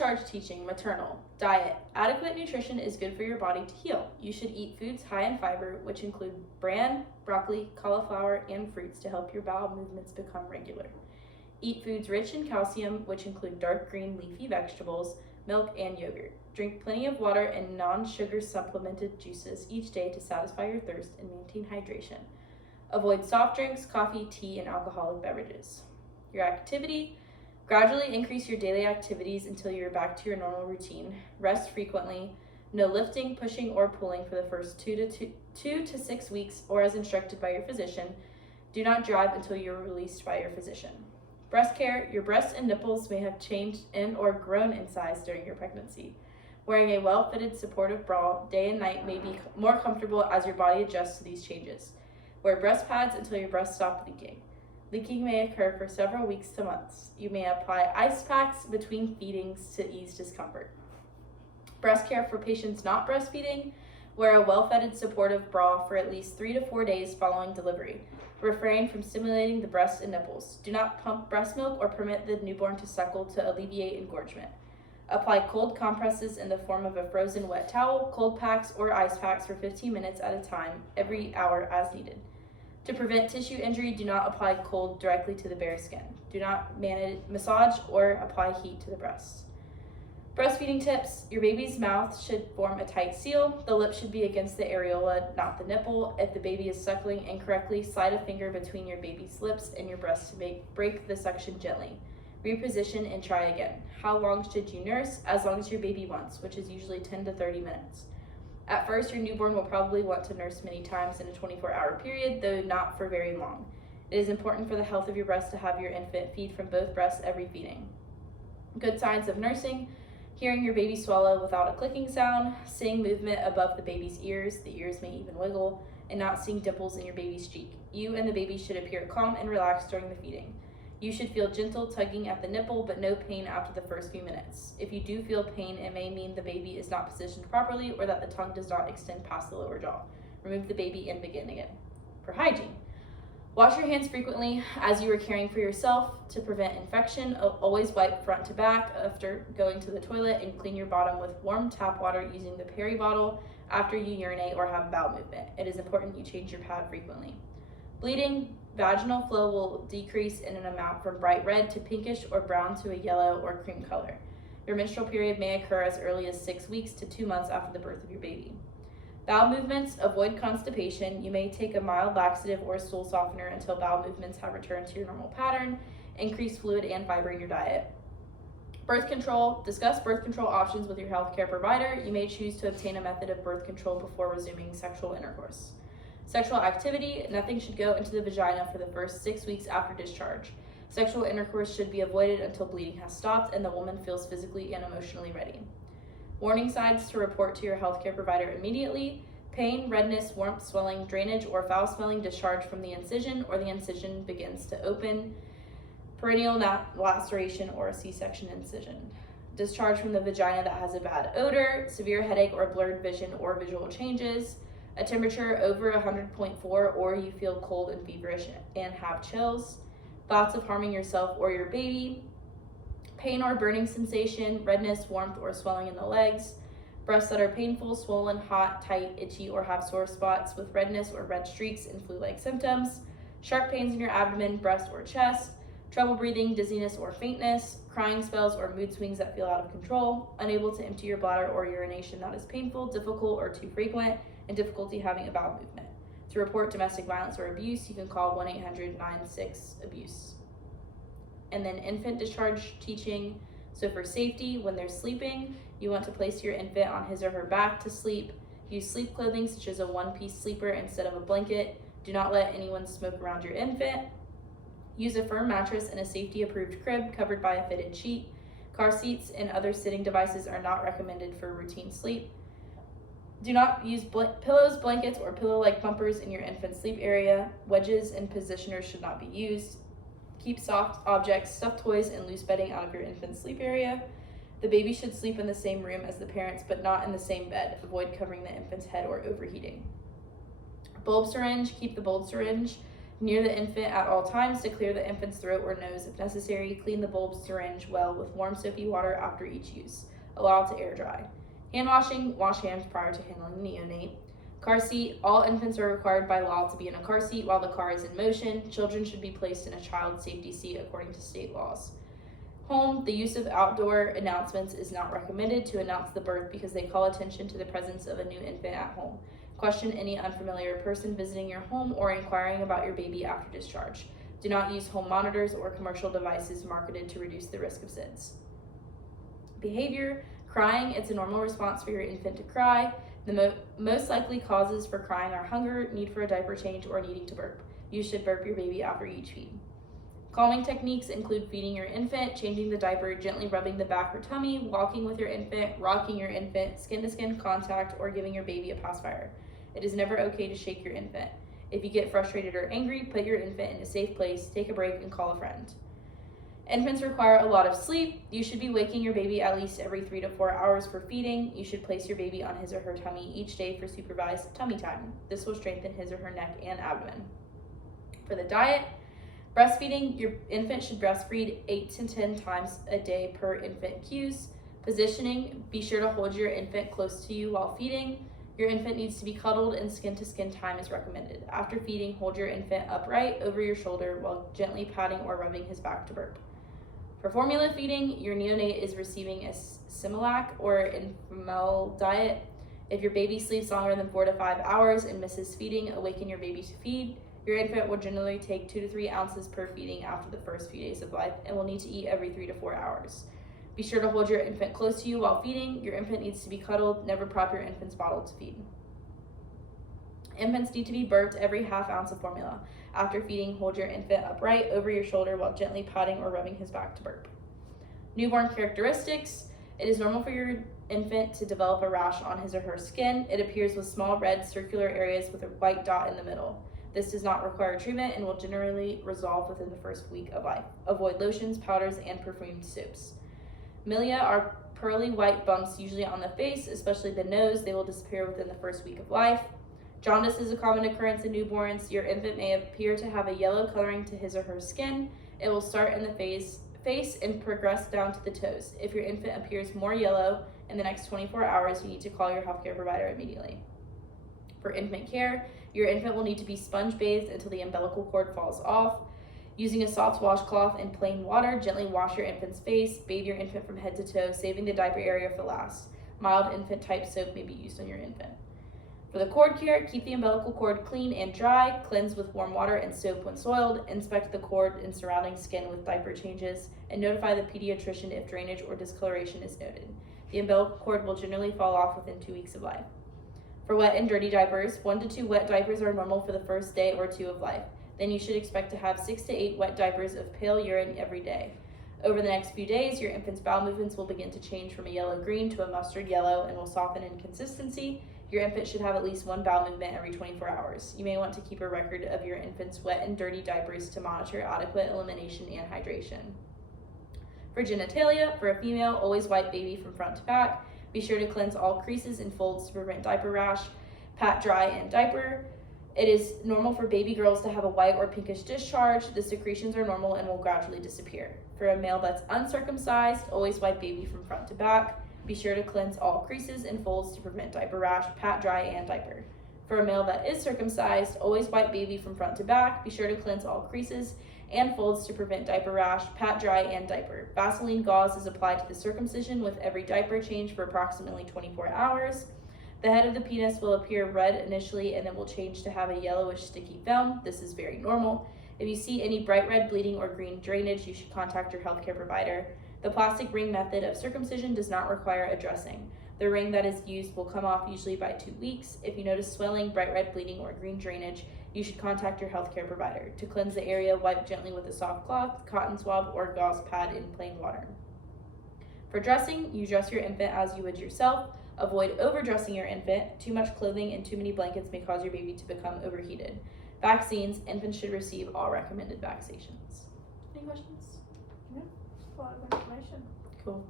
discharge teaching, maternal. Diet. Adequate nutrition is good for your body to heal. You should eat foods high in fiber, which include bran, broccoli, cauliflower, and fruits to help your bowel movements become regular. Eat foods rich in calcium, which include dark green leafy vegetables, milk, and yogurt. Drink plenty of water and non-sugar supplemented juices each day to satisfy your thirst and maintain hydration. Avoid soft drinks, coffee, tea, and alcoholic beverages. Your activity. Gradually increase your daily activities until you're back to your normal routine. Rest frequently. No lifting, pushing, or pulling for the first 2 to 6 weeks or as instructed by your physician. Do not drive until you're released by your physician. Breast care. Your breasts and nipples may have changed and or grown in size during your pregnancy. Wearing a well-fitted supportive bra day and night may be more comfortable as your body adjusts to these changes. Wear breast pads until your breasts stop leaking. Leaking may occur for several weeks to months. You may apply ice packs between feedings to ease discomfort. Breast care for patients not breastfeeding. Wear a well-fitted supportive bra for at least 3 to 4 days following delivery. Refrain from stimulating the breasts and nipples. Do not pump breast milk or permit the newborn to suckle to alleviate engorgement. Apply cold compresses in the form of a frozen wet towel, cold packs, or ice packs for 15 minutes at a time, every hour as needed. To prevent tissue injury, do not apply cold directly to the bare skin. Do not massage or apply heat to the breasts. Breastfeeding tips. Your baby's mouth should form a tight seal. The lip should be against the areola, not the nipple. If the baby is suckling incorrectly, slide a finger between your baby's lips and your breast to break the suction gently. Reposition and try again. How long should you nurse? As long as your baby wants, which is usually 10 to 30 minutes. At first, your newborn will probably want to nurse many times in a 24-hour period, though not for very long. It is important for the health of your breast to have your infant feed from both breasts every feeding. Good signs of nursing: hearing your baby swallow without a clicking sound, seeing movement above the baby's ears, the ears may even wiggle, and not seeing dimples in your baby's cheek. You and the baby should appear calm and relaxed during the feeding. You should feel gentle tugging at the nipple, but no pain after the first few minutes. If you do feel pain, it may mean the baby is not positioned properly or that the tongue does not extend past the lower jaw. Remove the baby and begin again. For hygiene, wash your hands frequently as you are caring for yourself to prevent infection. Always wipe front to back after going to the toilet and clean your bottom with warm tap water using the peri bottle after you urinate or have bowel movement. It is important you change your pad frequently. Bleeding. Vaginal flow will decrease in an amount from bright red to pinkish or brown to a yellow or cream color. Your menstrual period may occur as early as 6 weeks to 2 months after the birth of your baby. Bowel movements. Avoid constipation. You may take a mild laxative or a stool softener until bowel movements have returned to your normal pattern. Increase fluid and fiber in your diet. Birth control. Discuss birth control options with your healthcare provider. You may choose to obtain a method of birth control before resuming sexual intercourse. Sexual activity. Nothing should go into the vagina for the first 6 weeks after discharge. Sexual intercourse should be avoided until bleeding has stopped and the woman feels physically and emotionally ready. Warning signs to report to your healthcare provider immediately: pain, redness, warmth, swelling, drainage, or foul-smelling discharge from the incision, or the incision begins to open, perineal laceration, or a C-section incision. Discharge from the vagina that has a bad odor, severe headache or blurred vision or visual changes, a temperature over 100.4 or you feel cold and feverish and have chills, thoughts of harming yourself or your baby, pain or burning sensation, redness, warmth, or swelling in the legs, breasts that are painful, swollen, hot, tight, itchy, or have sore spots with redness or red streaks and flu-like symptoms, sharp pains in your abdomen, breast, or chest, trouble breathing, dizziness, or faintness, crying spells or mood swings that feel out of control, unable to empty your bladder or urination that is painful, difficult, or too frequent, and difficulty having a bowel movement. To report domestic violence or abuse, you can call 1-800-96-ABUSE. And then infant discharge teaching. So for safety, when they're sleeping, you want to place your infant on his or her back to sleep. Use sleep clothing such as a one-piece sleeper instead of a blanket. Do not let anyone smoke around your infant. Use a firm mattress and a safety-approved crib covered by a fitted sheet. Car seats and other sitting devices are not recommended for routine sleep. Do not use pillows, blankets, or pillow-like bumpers in your infant's sleep area. Wedges and positioners should not be used. Keep soft objects, stuffed toys, and loose bedding out of your infant's sleep area. The baby should sleep in the same room as the parents, but not in the same bed. Avoid covering the infant's head or overheating. Bulb syringe. Keep the bulb syringe near the infant at all times to clear the infant's throat or nose if necessary. Clean the bulb syringe well with warm soapy water after each use. Allow it to air dry. Hand washing, wash hands prior to handling the neonate. Car seat, all infants are required by law to be in a car seat while the car is in motion. Children should be placed in a child safety seat according to state laws. Home, the use of outdoor announcements is not recommended to announce the birth because they call attention to the presence of a new infant at home. Question any unfamiliar person visiting your home or inquiring about your baby after discharge. Do not use home monitors or commercial devices marketed to reduce the risk of SIDS. Behavior, crying, it's a normal response for your infant to cry. The most likely causes for crying are hunger, need for a diaper change, or needing to burp. You should burp your baby after each feed. Calming techniques include feeding your infant, changing the diaper, gently rubbing the back or tummy, walking with your infant, rocking your infant, skin-to-skin contact, or giving your baby a pacifier. It is never okay to shake your infant. If you get frustrated or angry, put your infant in a safe place, take a break, and call a friend. Infants require a lot of sleep. You should be waking your baby at least every 3 to 4 hours for feeding. You should place your baby on his or her tummy each day for supervised tummy time. This will strengthen his or her neck and abdomen. For the diet, breastfeeding, your infant should breastfeed 8 to 10 times a day per infant cues. Positioning, be sure to hold your infant close to you while feeding. Your infant needs to be cuddled and skin-to-skin time is recommended. After feeding, hold your infant upright over your shoulder while gently patting or rubbing his back to burp. For formula feeding, your neonate is receiving a Similac or Enfamil diet. If your baby sleeps longer than 4 to 5 hours and misses feeding, awaken your baby to feed. Your infant will generally take 2 to 3 ounces per feeding after the first few days of life and will need to eat every 3 to 4 hours. Be sure to hold your infant close to you while feeding. Your infant needs to be cuddled. Never prop your infant's bottle to feed. Infants need to be burped every half ounce of formula. After feeding, hold your infant upright over your shoulder while gently patting or rubbing his back to burp. Newborn characteristics. It is normal for your infant to develop a rash on his or her skin. It appears with small red circular areas with a white dot in the middle. This does not require treatment and will generally resolve within the first week of life. Avoid lotions, powders, and perfumed soaps. Milia are pearly white bumps, usually on the face, especially the nose. They will disappear within the first week of life. Jaundice is a common occurrence in newborns. Your infant may appear to have a yellow coloring to his or her skin. It will start in the face and progress down to the toes. If your infant appears more yellow in the next 24 hours, you need to call your healthcare provider immediately. For infant care, your infant will need to be sponge bathed until the umbilical cord falls off. Using a soft washcloth and plain water, gently wash your infant's face. Bathe your infant from head to toe, saving the diaper area for last. Mild infant type soap may be used on your infant. For the cord care, keep the umbilical cord clean and dry. Cleanse with warm water and soap when soiled. Inspect the cord and surrounding skin with diaper changes, and notify the pediatrician if drainage or discoloration is noted. The umbilical cord will generally fall off within 2 weeks of life. For wet and dirty diapers, 1 to 2 wet diapers are normal for the first day or 2 of life. Then you should expect to have 6 to 8 wet diapers of pale urine every day. Over the next few days, your infant's bowel movements will begin to change from a yellow-green to a mustard yellow and will soften in consistency. Your infant should have at least 1 bowel movement every 24 hours. You may want to keep a record of your infant's wet and dirty diapers to monitor adequate elimination and hydration. For genitalia, for a female, always wipe baby from front to back. Be sure to cleanse all creases and folds to prevent diaper rash. Pat dry and diaper. It is normal for baby girls to have a white or pinkish discharge. The secretions are normal and will gradually disappear. For a male that's uncircumcised, always wipe baby from front to back. Be sure to cleanse all creases and folds to prevent diaper rash, pat dry, and diaper. For a male that is circumcised, always wipe baby from front to back. Be sure to cleanse all creases and folds to prevent diaper rash, pat dry, and diaper. Vaseline gauze is applied to the circumcision with every diaper change for approximately 24 hours. The head of the penis will appear red initially and then will change to have a yellowish sticky film. This is very normal. If you see any bright red bleeding or green drainage, you should contact your healthcare provider. The plastic ring method of circumcision does not require a dressing. The ring that is used will come off usually by 2 weeks. If you notice swelling, bright red bleeding, or green drainage, you should contact your healthcare provider. To cleanse the area, wipe gently with a soft cloth, cotton swab, or gauze pad in plain water. For dressing, you dress your infant as you would yourself. Avoid overdressing your infant. Too much clothing and too many blankets may cause your baby to become overheated. Vaccines, infants should receive all recommended vaccinations. Any questions? Yeah, a lot of information. Cool.